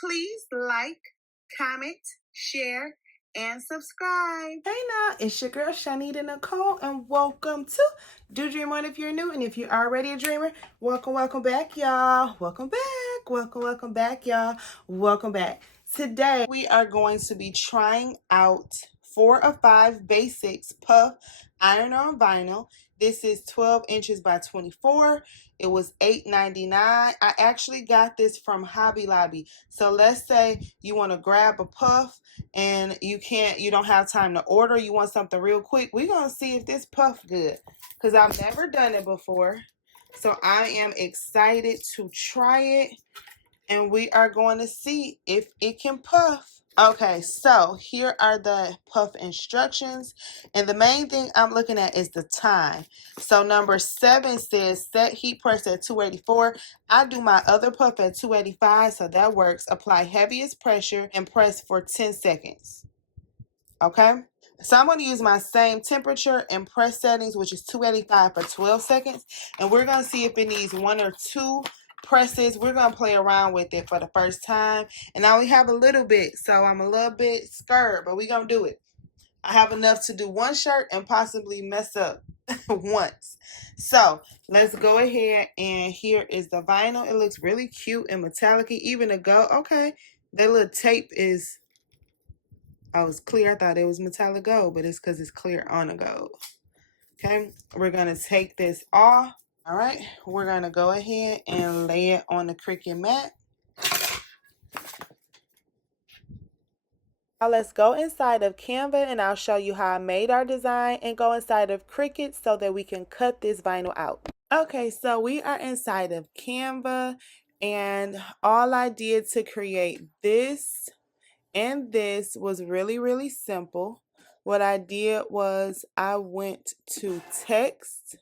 Please like, comment, share, and subscribe. Hey now, it's your girl ChonitaNicole, and welcome to Do Dream On if you're new, and if you're already a dreamer, welcome back, y'all. Welcome back, y'all. Welcome back. Today, we are going to be trying out 4 or 5 basics puff iron-on vinyl. This is 12 inches by 24. It was $8.99. I actually got this from Hobby Lobby. So let's say you want to grab a puff and you don't have time to order. You want something real quick. We're going to see if this puff good, because I've never done it before. So I am excited to try it, and we are going to see if it can puff. Okay, so here are the puff instructions, and the main thing I'm looking at is the time. So number 7 says set heat press at 284. I do my other puff at 285, so that works. Apply heaviest pressure and press for 10 seconds. Okay, so I'm going to use my same temperature and press settings, which is 285 for 12 seconds, and we're going to see if it needs 1 or 2 presses. We're going to play around with it for the first time, and I only have a little bit, so I'm a little bit scared, but we're going to do it. I have enough to do 1 shirt and possibly mess up once. So let's go ahead, and here is the vinyl. It looks really cute and metallic, even a gold. Okay, that little tape is, oh, it's clear. I thought it was metallic gold, but it's because it's clear on a gold. Okay, we're going to take this off. All right, we're going to go ahead and lay it on the Cricut mat. Now let's go inside of Canva, and I'll show you how I made our design, and go inside of Cricut so that we can cut this vinyl out. Okay, so we are inside of Canva, and all I did to create this and this was really simple. What I did was I went to text,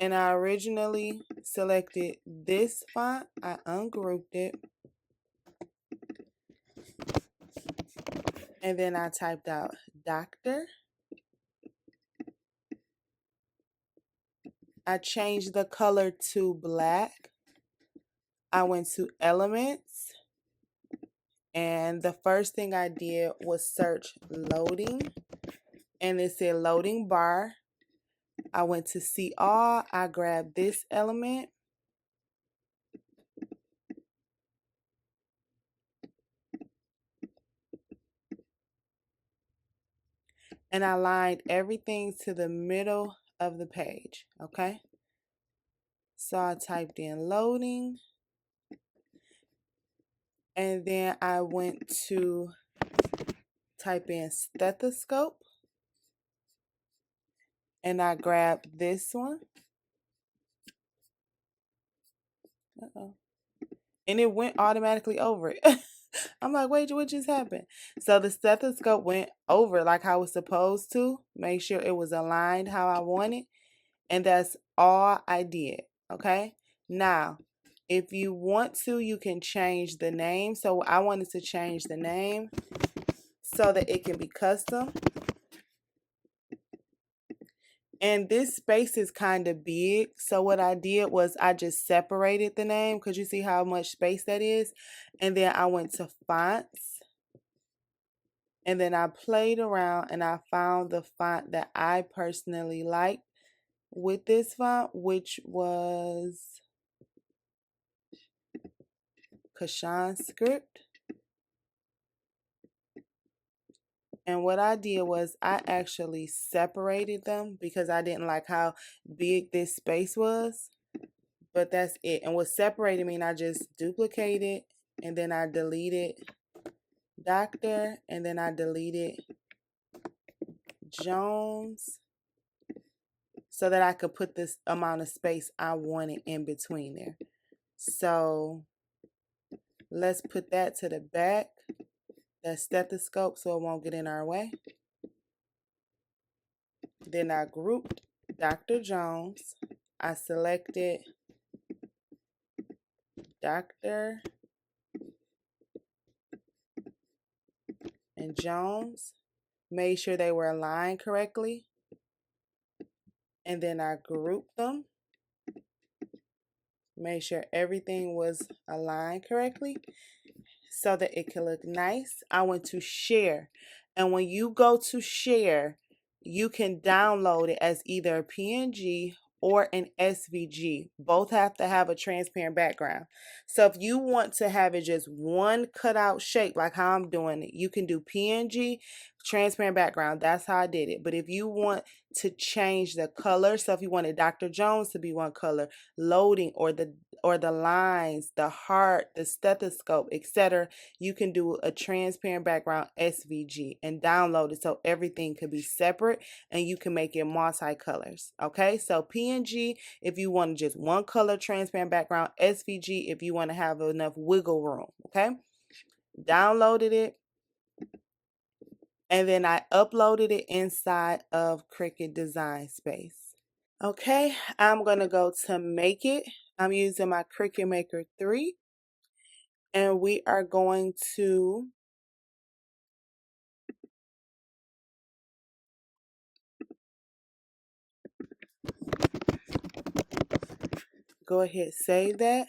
and I originally selected this font. I ungrouped it, and then I typed out doctor. I changed the color to black. I went to elements, and the first thing I did was search loading, and it said loading bar. I went to see all. I grabbed this element, and I lined everything to the middle of the page. Okay, so I typed in loading, and then I went to type in stethoscope, and I grabbed this one. And it went automatically over it. I'm like, wait, what just happened? So the stethoscope went over like how it was supposed to. Make sure it was aligned how I wanted. And that's all I did. Okay. Now, if you want to, you can change the name. So I wanted to change the name so that it can be custom. And this space is kind of big. So what I did was I just separated the name, because you see how much space that is. And then I went to fonts. And then I played around, and I found the font that I personally liked with this font, which was ChonitaNicole. And what I did was I actually separated them because I didn't like how big this space was. But that's it. And what separated mean I just duplicated, and then I deleted Doctor, and then I deleted Jones, so that I could put this amount of space I wanted in between there. So let's put that to the back, that stethoscope, so it won't get in our way. Then I grouped Dr. Jones. I selected Dr. and Jones, made sure they were aligned correctly, and then I grouped them Made sure everything was aligned correctly so that it could look nice. I went to share. And when you go to share, you can download it as either a PNG or an SVG. Both have to have a transparent background. So if you want to have it just one cutout shape, like how I'm doing it, you can do PNG, transparent background. That's how I did it. But if you want to change the color, so if you wanted Dr. Jones to be one color, loading, or the lines, the heart, the stethoscope, etc., you can do a transparent background SVG and download it so everything could be separate and you can make it multi-colors. Okay, so PNG if you want just one color transparent background, SVG if you want to have enough wiggle room. Okay, downloaded it and then I uploaded it inside of Cricut Design Space. Okay, I'm gonna go to make it. I'm using my Cricut Maker 3 and we are going to go ahead, save that.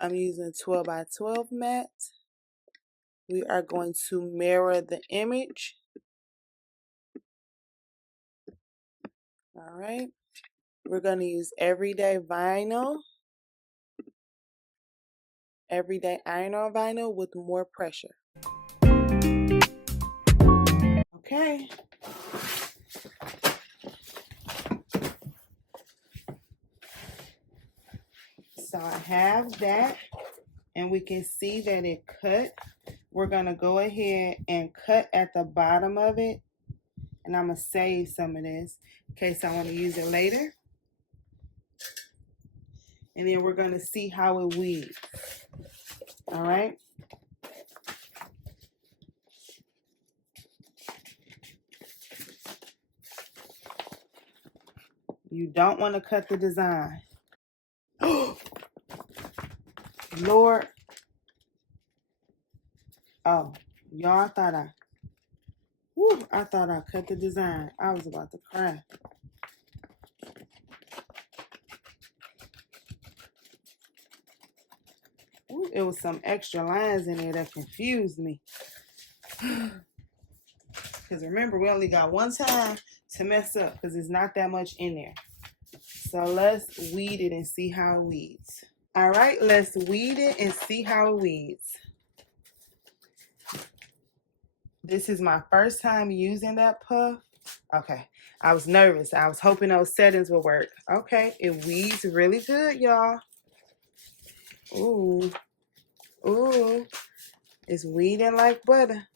I'm using 12 by 12 mat. We are going to mirror the image. All right. We're going to use everyday vinyl, everyday iron-on vinyl with more pressure. Okay. So I have that, and we can see that it cut. We're going to go ahead and cut at the bottom of it, and I'm going to save some of this in case I want to use it later. And then we're going to see how it weaves. All right. You don't want to cut the design. Lord. Oh, y'all, I thought I cut the design. I was about to cry. Ooh, it was some extra lines in there that confused me. Because remember, we only got one time to mess up because there's not that much in there. So let's weed it and see how it weeds. All right, let's weed it and see how it weeds. This is my first time using that puff. Okay, I was nervous. I was hoping those settings would work. Okay, it weeds really good, y'all. Ooh, ooh, it's weeding like butter.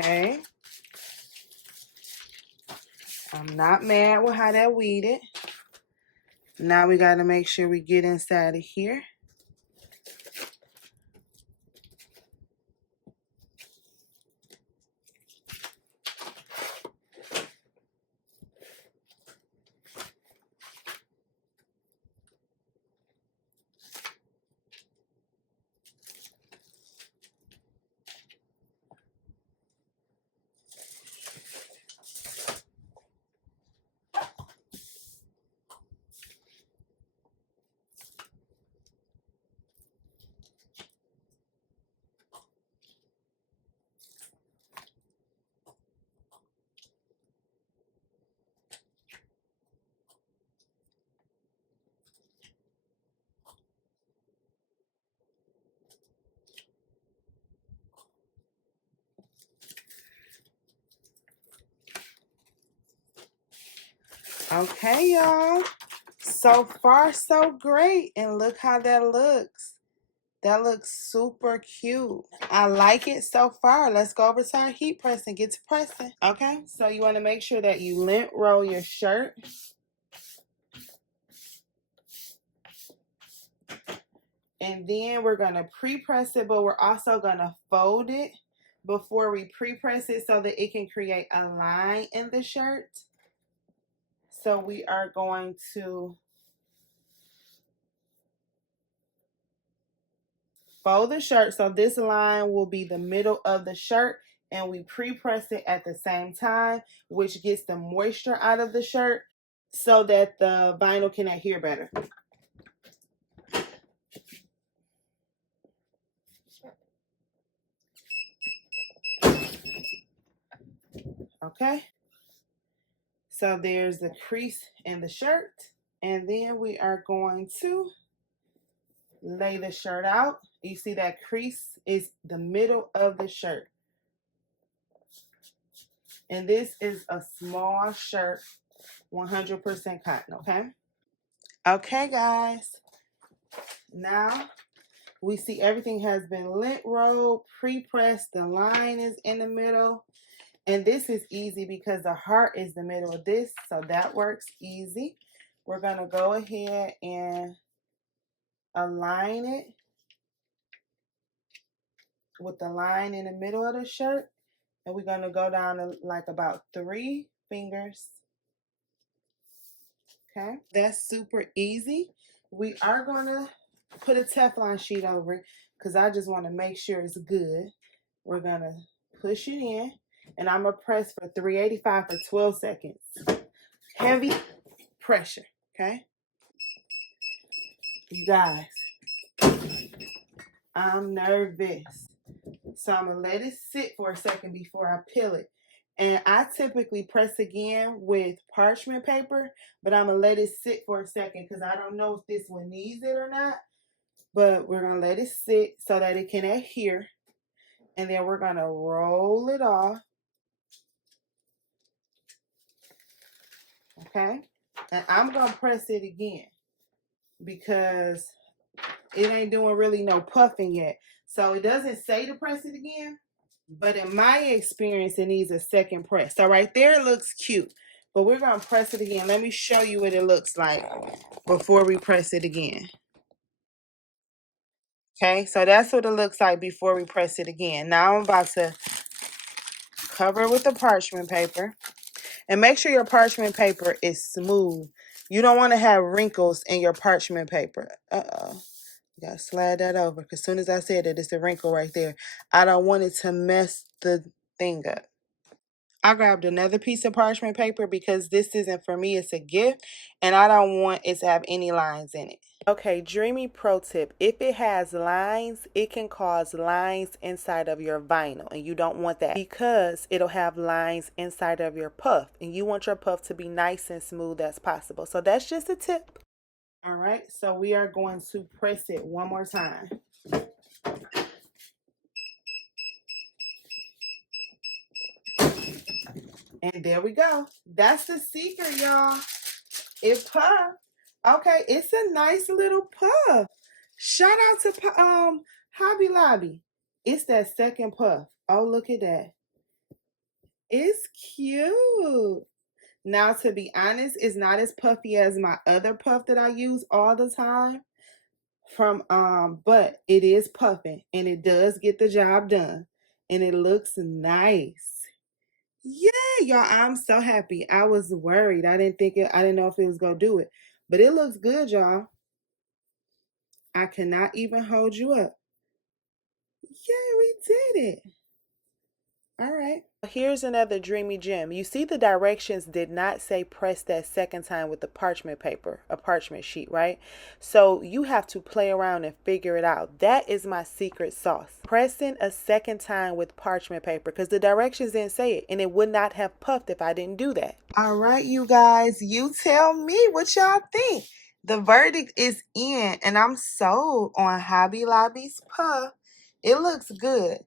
Okay. I'm not mad with how that weeded. Now we got to make sure we get inside of here. Okay, y'all. So far, so great. And look how that looks. That looks super cute. I like it so far. Let's go over to our heat press and get to pressing. Okay, so you want to make sure that you lint roll your shirt. And then we're going to pre-press it, but we're also going to fold it before we pre-press it so that it can create a line in the shirt. So we are going to fold the shirt. So this line will be the middle of the shirt, and we pre-press it at the same time, which gets the moisture out of the shirt so that the vinyl can adhere better. Okay. So there's the crease in the shirt. And then we are going to lay the shirt out. You see that crease is the middle of the shirt. And this is a small shirt, 100% cotton, okay? Okay, guys. Now we see everything has been lint rolled, pre-pressed. The line is in the middle. And this is easy because the heart is the middle of this, so that works easy. We're going to go ahead and align it with the line in the middle of the shirt. And we're going to go down to like about 3 fingers. Okay, that's super easy. We are going to put a Teflon sheet over it because I just want to make sure it's good. We're going to push it in, and I'm going to press for 385 for 12 seconds. Heavy pressure, okay? You guys, I'm nervous. So I'm going to let it sit for a second before I peel it. And I typically press again with parchment paper, but I'm going to let it sit for a second because I don't know if this one needs it or not. But we're going to let it sit so that it can adhere. And then we're going to roll it off. Okay? And I'm going to press it again because it ain't doing really no puffing yet. So it doesn't say to press it again. But in my experience, it needs a second press. So right there, it looks cute. But we're going to press it again. Let me show you what it looks like before we press it again. Okay, so that's what it looks like before we press it again. Now I'm about to cover it with the parchment paper. And make sure your parchment paper is smooth. You don't want to have wrinkles in your parchment paper. Uh-oh. You got to slide that over. Because as soon as I said it, it's a wrinkle right there. I don't want it to mess the thing up. I grabbed another piece of parchment paper because this isn't for me, it's a gift, and I don't want it to have any lines in it. Okay, dreamy pro tip. If it has lines, it can cause lines inside of your vinyl, and you don't want that because it'll have lines inside of your puff, and you want your puff to be nice and smooth as possible. So that's just a tip. All right, so we are going to press it one more time. And there we go. That's the secret, y'all. It puff. Okay, it's a nice little puff. Shout out to Hobby Lobby. It's that second puff. Oh, look at that. It's cute. Now, to be honest, it's not as puffy as my other puff that I use all the time but it is puffing and it does get the job done and it looks nice. Yeah, y'all, I'm so happy. I was worried. I didn't know if it was gonna do it. But it looks good, y'all. I cannot even hold you up. Yeah, we did it. All right. Here's another dreamy gem. You see the directions did not say press that second time with the parchment paper, a parchment sheet, right? So you have to play around and figure it out. That is my secret sauce. Pressing a second time with parchment paper because the directions didn't say it and it would not have puffed if I didn't do that. All right, you guys, you tell me what y'all think. The verdict is in and I'm sold on Hobby Lobby's puff. It looks good.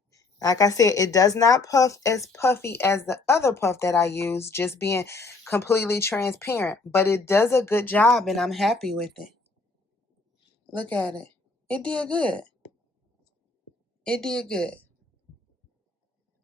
Like I said, it does not puff as puffy as the other puff that I use, just being completely transparent. But it does a good job, and I'm happy with it. Look at it. It did good. It did good.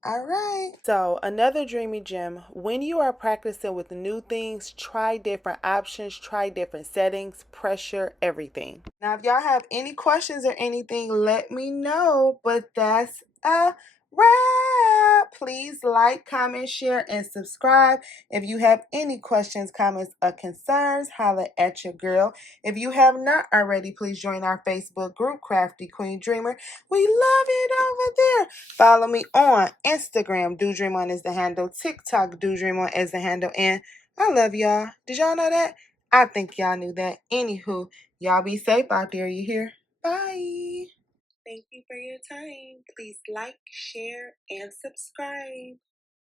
All right. So another dreamy gem, when you are practicing with new things, try different options, try different settings, pressure, everything. Now, if y'all have any questions or anything, let me know. But that's a wrap. Please like, comment, share, and subscribe. If you have any questions, comments, or concerns, holla at your girl. If you have not already, please join our Facebook group, Crafty Queen Dreamer. We love it over there. Follow me on Instagram. Dreamon is the handle. TikTok, Dreamon is the handle. And I love y'all. Did y'all know that? I think y'all knew that. Anywho, y'all be safe out there. You hear? Bye. Thank you for your time. Please like, share, and subscribe.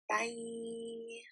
Bye.